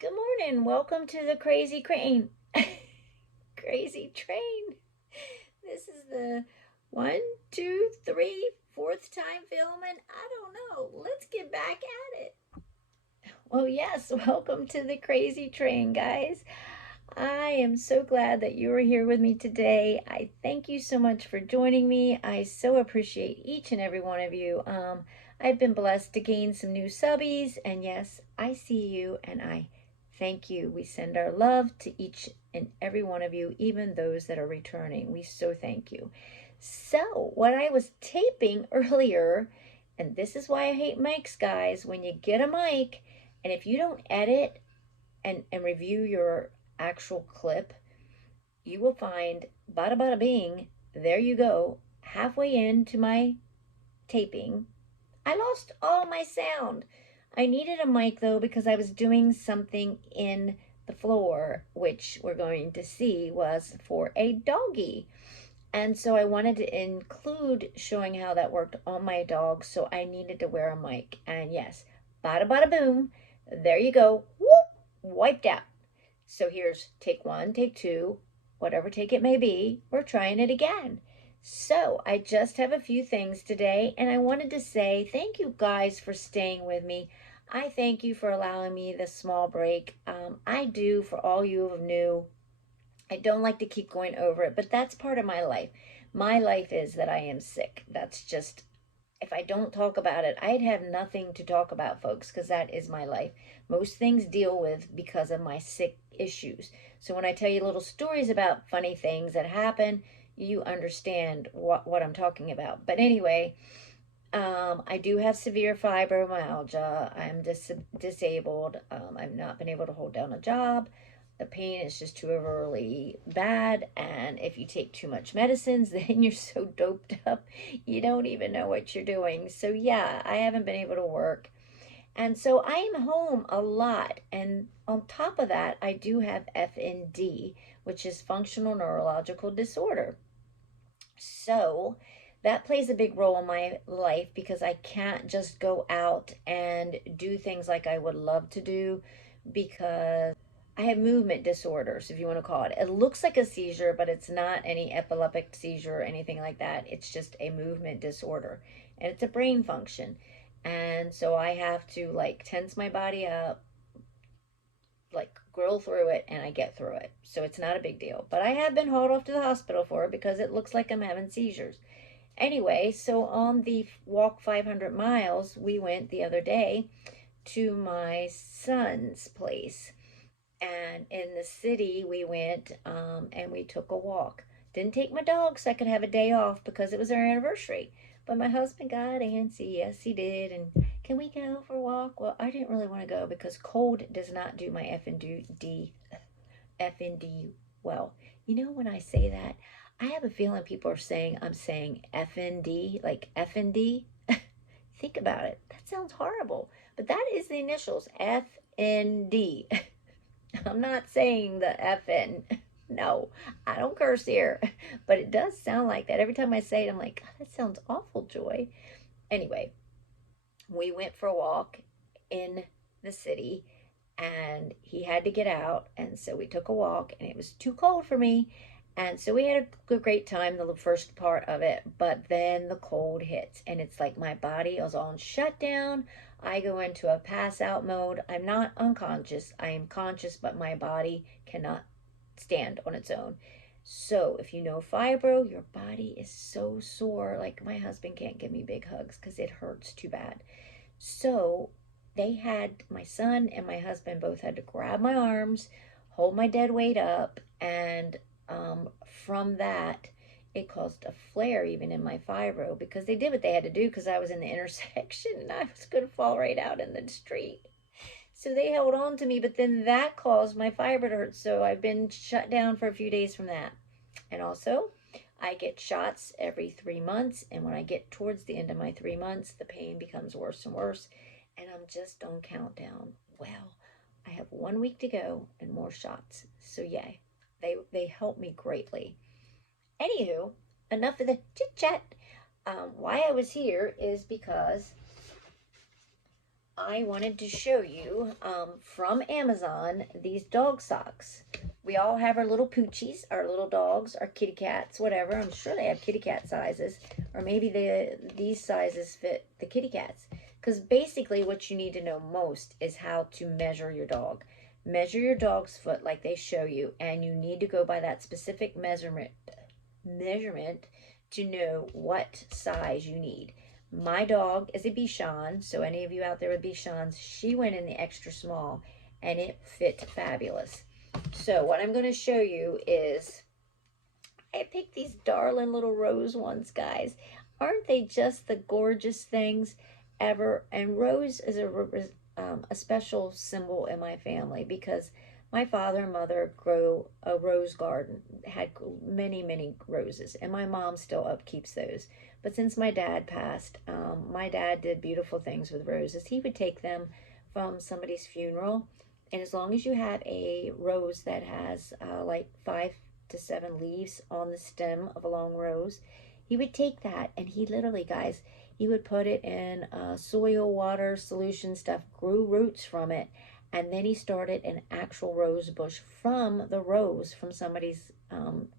Good morning. Welcome to the Crazy Crane. Crazy Train. This is the one, two, three, fourth time filming. I don't know. Let's get back at it. Well, yes, welcome to the Crazy Train, guys. I am so glad that you are here with me today. I thank you so much for joining me. I so appreciate each and every one of you. I've been blessed to gain some new subbies, and yes, I see you and I thank you. We send our love to each and every one of you, even those that are returning. We so thank you. So, what I was taping earlier, and this is why I hate mics, guys, when you get a mic, and if you don't edit and review your actual clip, you will find bada bada bing, there you go, halfway into my taping, I lost all my sound. I needed a mic though because I was doing something in the floor, which we're going to see was for a doggy. And so I wanted to include showing how that worked on my dog, so I needed to wear a mic. And yes, bada bada boom, there you go, whoop, wiped out. So here's take one, take two, whatever take it may be, we're trying it again. So I just have a few things today, and I wanted to say thank you guys for staying with me. I thank you for allowing me this small break. I do for all you who new. I don't like to keep going over it, but that's part of my life. My life is that I am sick. That's just, if I don't talk about it, I'd have nothing to talk about, folks, because that is my life. Most things deal with because of my sick issues. So when I tell you little stories about funny things that happen, you understand what I'm talking about. But anyway, I do have severe fibromyalgia. I'm disabled. I've not been able to hold down a job. The pain is just too overly bad. And if you take too much medicines, then you're so doped up, you don't even know what you're doing. So, yeah, I haven't been able to work. And so I am home a lot. And on top of that, I do have FND, which is functional neurological disorder. So that plays a big role in my life because I can't just go out and do things like I would love to do because I have movement disorders, if you want to call it. It looks like a seizure, but it's not any epileptic seizure or anything like that. It's just a movement disorder, and it's a brain function. And so I have to like tense my body up, like grill through it, and I get through it. So it's not a big deal. But I have been hauled off to the hospital for it because it looks like I'm having seizures. Anyway, so on the walk 500 miles, we went the other day to my son's place. And in the city, we went and we took a walk. Didn't take my dog so I could have a day off because it was our anniversary. But my husband got antsy. Yes, he did. And can we go for a walk? Well, I didn't really want to go because cold does not do my FND well. You know, when I say that, I have a feeling people are saying I'm saying FND, like FND. Think about it. That sounds horrible. But that is the initials FND. I'm not saying the FN. No, I don't curse here. But it does sound like that. Every time I say it, I'm like, God, that sounds awful, Joy. Anyway, we went for a walk in the city and he had to get out, and so we took a walk and it was too cold for me, and so we had a great time the first part of it, but then the cold hits and it's like my body is on shutdown. I go into a pass out mode. I'm not unconscious, I am conscious, but my body cannot stand on its own. So if you know fibro, your body is so sore. Like my husband can't give me big hugs because it hurts too bad. So they had, my son and my husband both had to grab my arms, hold my dead weight up, and from that, it caused a flare even in my fibro because they did what they had to do because I was in the intersection and I was going to fall right out in the street. So they held on to me, but then that caused my fibro to hurt. So I've been shut down for a few days from that. And also, I get shots every 3 months, and when I get towards the end of my 3 months, the pain becomes worse and worse, and I'm just on countdown. Well, I have 1 week to go and more shots, so yay. They help me greatly. Anywho, enough of the chit chat. Why I was here is because I wanted to show you from Amazon these dog socks. We all have our little poochies, our little dogs, our kitty cats, whatever. I'm sure they have kitty cat sizes, or maybe these sizes fit the kitty cats. Because basically what you need to know most is how to measure your dog. Measure your dog's foot like they show you, and you need to go by that specific measurement to know what size you need. My dog is a Bichon, so any of you out there with Bichons, she went in the extra small, and it fit fabulous. So what I'm going to show you is, I picked these darling little rose ones, guys. Aren't they just the gorgeous things ever? And rose is a special symbol in my family because my father and mother grew a rose garden, had many, many roses, and my mom still upkeeps those. But since my dad passed, my dad did beautiful things with roses. He would take them from somebody's funeral, and as long as you have a rose that has like 5 to 7 leaves on the stem of a long rose, he would take that and he literally, guys, he would put it in soil, water, solution stuff, grew roots from it, and then he started an actual rose bush from the rose from somebody's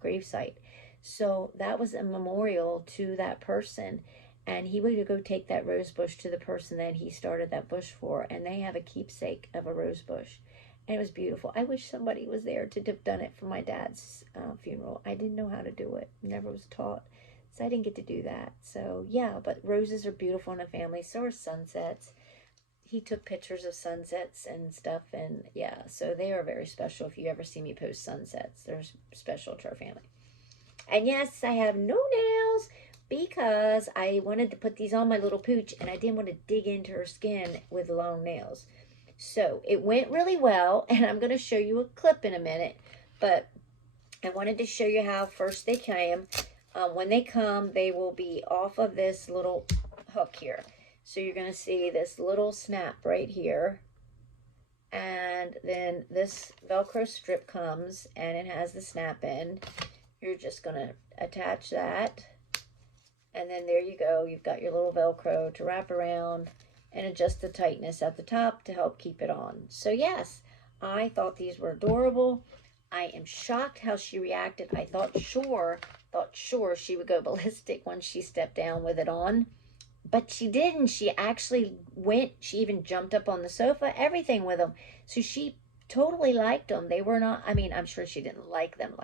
gravesite. So that was a memorial to that person. And he would go take that rose bush to the person that he started that bush for. And they have a keepsake of a rose bush. And it was beautiful. I wish somebody was there to have done it for my dad's funeral. I didn't know how to do it. Never was taught. So I didn't get to do that. So yeah, but roses are beautiful in a family. So are sunsets. He took pictures of sunsets and stuff, and yeah, so they are very special. If you ever see me post sunsets, they're special to our family. And yes, I have no nails because I wanted to put these on my little pooch, and I didn't want to dig into her skin with long nails. So it went really well, and I'm going to show you a clip in a minute, but I wanted to show you how first they came. When they come, they will be off of this little hook here. So you're going to see this little snap right here. And then this Velcro strip comes and it has the snap in. You're just going to attach that. And then there you go. You've got your little Velcro to wrap around and adjust the tightness at the top to help keep it on. So yes, I thought these were adorable. I am shocked how she reacted. I thought sure she would go ballistic once she stepped down with it on. But she didn't. She actually went. She even jumped up on the sofa, everything with them. So she totally liked them. They were not, I mean, I'm sure she didn't like them,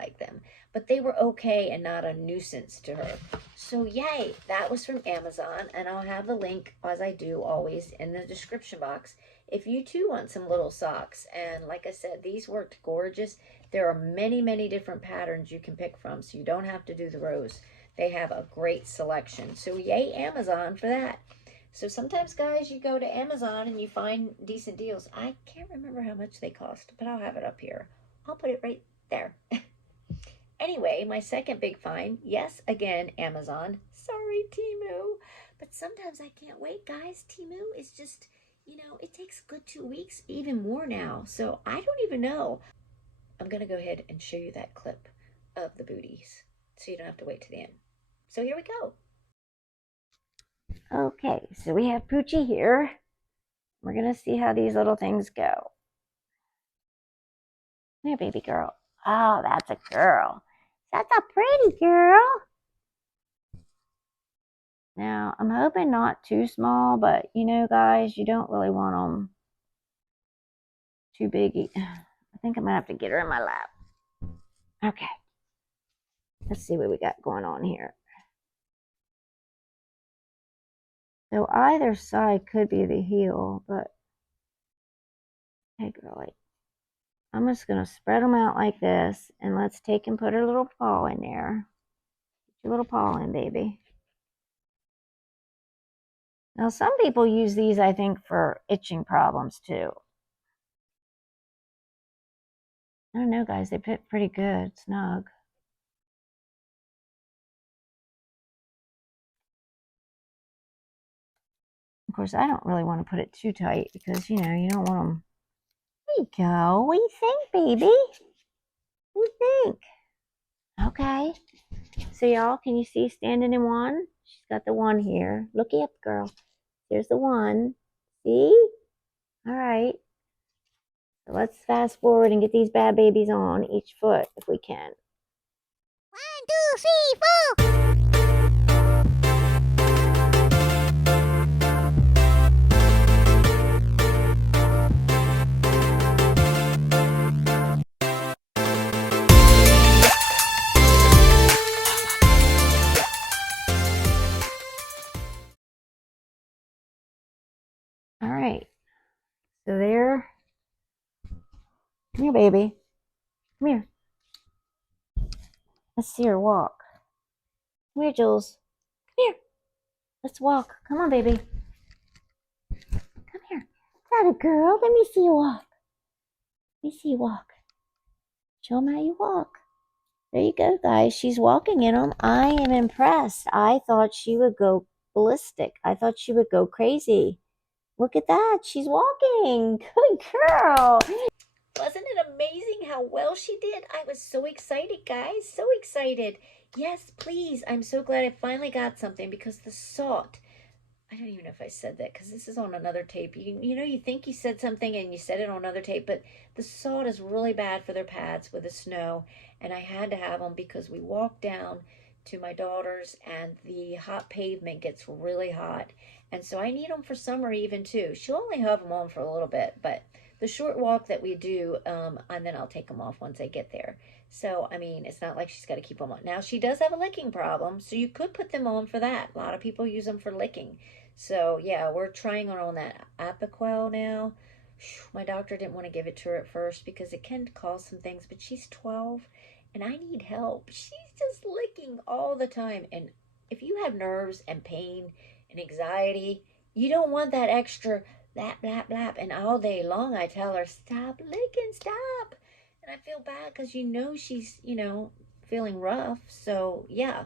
but they were okay and not a nuisance to her. So yay, that was from Amazon. And I'll have the link, as I do always, in the description box if you too want some little socks. And like I said, these worked gorgeous. There are many, many different patterns you can pick from, so you don't have to do the rose. They have a great selection. So yay, Amazon, for that. So sometimes, guys, you go to Amazon and you find decent deals. I can't remember how much they cost, but I'll have it up here. I'll put it right there. Anyway, my second big find, yes, again, Amazon. Sorry, Temu. But sometimes I can't wait, guys. Temu is just, you know, it takes a good 2 weeks, even more now. So I don't even know. I'm going to go ahead and show you that clip of the booties so you don't have to wait to the end. So here we go. Okay, so we have Poochie here. We're going to see how these little things go. Here, baby girl. Oh, that's a girl. That's a pretty girl. Now, I'm hoping not too small, but you know, guys, you don't really want them too big. I think I'm going to have to get her in my lap. Okay. Let's see what we got going on here. So either side could be the heel, but hey, girlie. I'm just going to spread them out like this, and let's take and put her little paw in there. Put your little paw in, baby. Now, some people use these, I think, for itching problems, too. I don't know, guys. They fit pretty good, snug. Of course, I don't really want to put it too tight because, you know, you don't want them. There you go. What do you think, baby? What do you think? Okay. So, y'all, can you see standing in one? She's got the one here. Look up, girl. There's the one. See? All right. So let's fast forward and get these bad babies on each foot if we can. 1, 2, 3, 4. All right. So there. Come here, baby. Come here. Let's see her walk. Come here, Jules. Come here. Let's walk. Come on, baby. Come here. That a girl. Let me see you walk. Let me see you walk. Show them how you walk. There you go, guys. She's walking in them. I am impressed. I thought she would go ballistic. I thought she would go crazy. Look at that. She's walking. Good girl. Wasn't it amazing how well she did? I was so excited, guys. So excited. Yes, please. I'm so glad I finally got something because the salt. I don't even know if I said that because this is on another tape. You know, you think you said something and you said it on another tape, but the salt is really bad for their pads with the snow. And I had to have them because we walked down to my daughter's and the hot pavement gets really hot. And so I need them for summer even too. She'll only have them on for a little bit, but the short walk that we do, and then I'll take them off once I get there. So, I mean, it's not like she's got to keep them on. Now, she does have a licking problem, so you could put them on for that. A lot of people use them for licking. So, yeah, we're trying her on that Apoquel now. My doctor didn't want to give it to her at first because it can cause some things, but she's 12 and I need help. She's just licking all the time. And if you have nerves and pain and anxiety, you don't want that extra blap, blap, blap. And all day long, I tell her, stop licking, stop. And I feel bad because she's, feeling rough. So, yeah.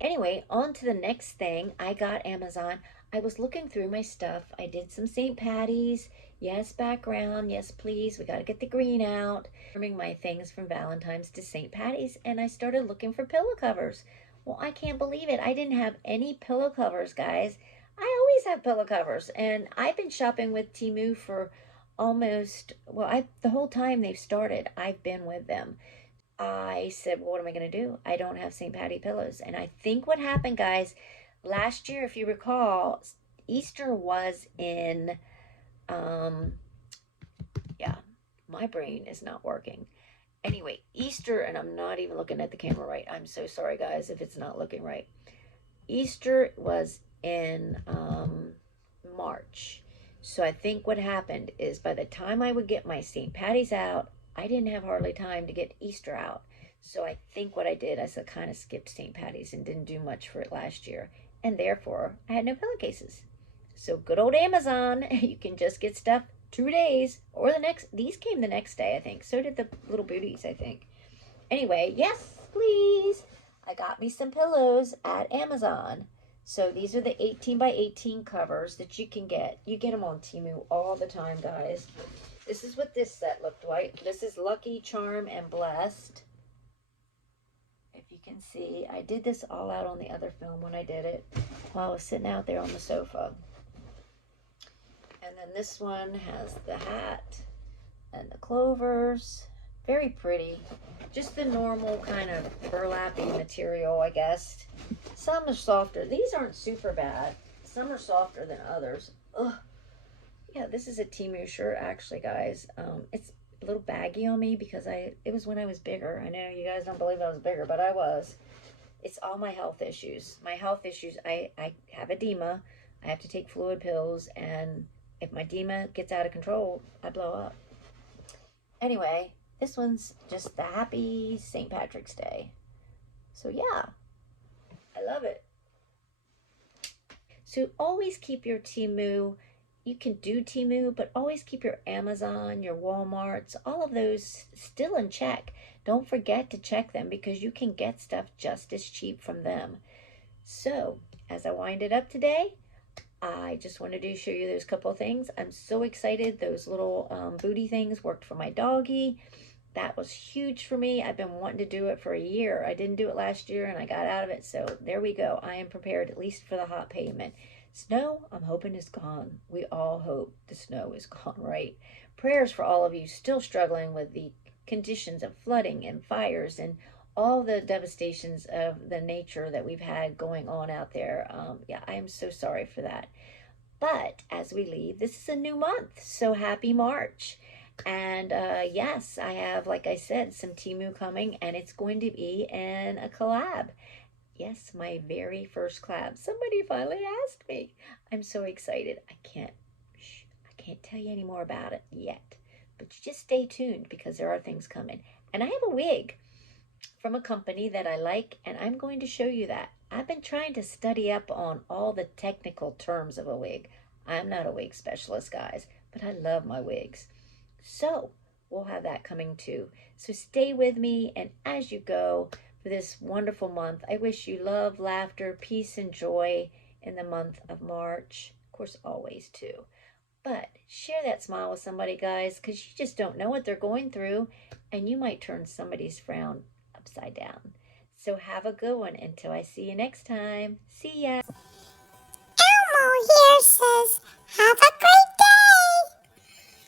Anyway, on to the next thing. I got Amazon. I was looking through my stuff. I did some St. Patty's. Yes, background. Yes, please. We got to get the green out. Bring my things from Valentine's to St. Patty's, and I started looking for pillow covers. Well, I can't believe it. I didn't have any pillow covers, guys. I always have pillow covers, and I've been shopping with Temu for almost, the whole time they've started, I've been with them. I said, well, what am I going to do? I don't have St. Patty pillows. And I think what happened, guys, last year, if you recall, Easter was in, yeah, my brain is not working. Anyway, Easter, and I'm not even looking at the camera right. I'm so sorry, guys, if it's not looking right. Easter was in March. So I think what happened is by the time I would get my St. Patty's out, I didn't have hardly time to get Easter out. So I think what I did is I kind of skipped St. Patty's and didn't do much for it last year. And therefore, I had no pillowcases. So good old Amazon, you can just get stuff 2 days or these came the next day, I think. So did the little booties, I think. Anyway, yes, please. I got me some pillows at Amazon. So these are the 18 by 18 covers that you can get. You get them on Temu all the time, guys. This is what this set looked like. This is Lucky, Charm, and Blessed. If you can see, I did this all out on the other film when I did it while I was sitting out there on the sofa. And then this one has the hat and the clovers. Very pretty. Just the normal kind of burlappy material, I guess. Some are softer. These aren't super bad. Some are softer than others. Ugh. Yeah, this is a Temu shirt, actually, guys. It's a little baggy on me because it was when I was bigger. I know you guys don't believe I was bigger, but I was. It's all my health issues. My health issues, I have edema. I have to take fluid pills, and if my edema gets out of control, I blow up. Anyway, this one's just the happy St. Patrick's Day. So yeah, I love it. So always keep your Temu. You can do Temu, but always keep your Amazon, your Walmarts, all of those still in check. Don't forget to check them because you can get stuff just as cheap from them. So as I wind it up today, I just wanted to show you those couple of things. I'm so excited. Those little booty things worked for my doggy. That was huge for me. I've been wanting to do it for a year. I didn't do it last year and I got out of it. So there we go. I am prepared at least for the hot pavement. Snow, I'm hoping is gone. We all hope the snow is gone, right? Prayers for all of you still struggling with the conditions of flooding and fires and all the devastations of the nature that we've had going on out there. Yeah, I am so sorry for that. But as we leave, this is a new month. So happy March. And yes, I have, like I said, some Timu coming, and it's going to be in a collab. Yes, my very first collab. Somebody finally asked me. I'm so excited. I can't tell you any more about it yet. But you just stay tuned because there are things coming. And I have a wig from a company that I like, and I'm going to show you that. I've been trying to study up on all the technical terms of a wig. I'm not a wig specialist, guys, but I love my wigs. So we'll have that coming too. So stay with me, and as you go for this wonderful month, I wish you love, laughter, peace, and joy in the month of March. Of course, always too. But share that smile with somebody, guys, because you just don't know what they're going through, and you might turn somebody's frown upside down. So have a good one until I see you next time. See ya.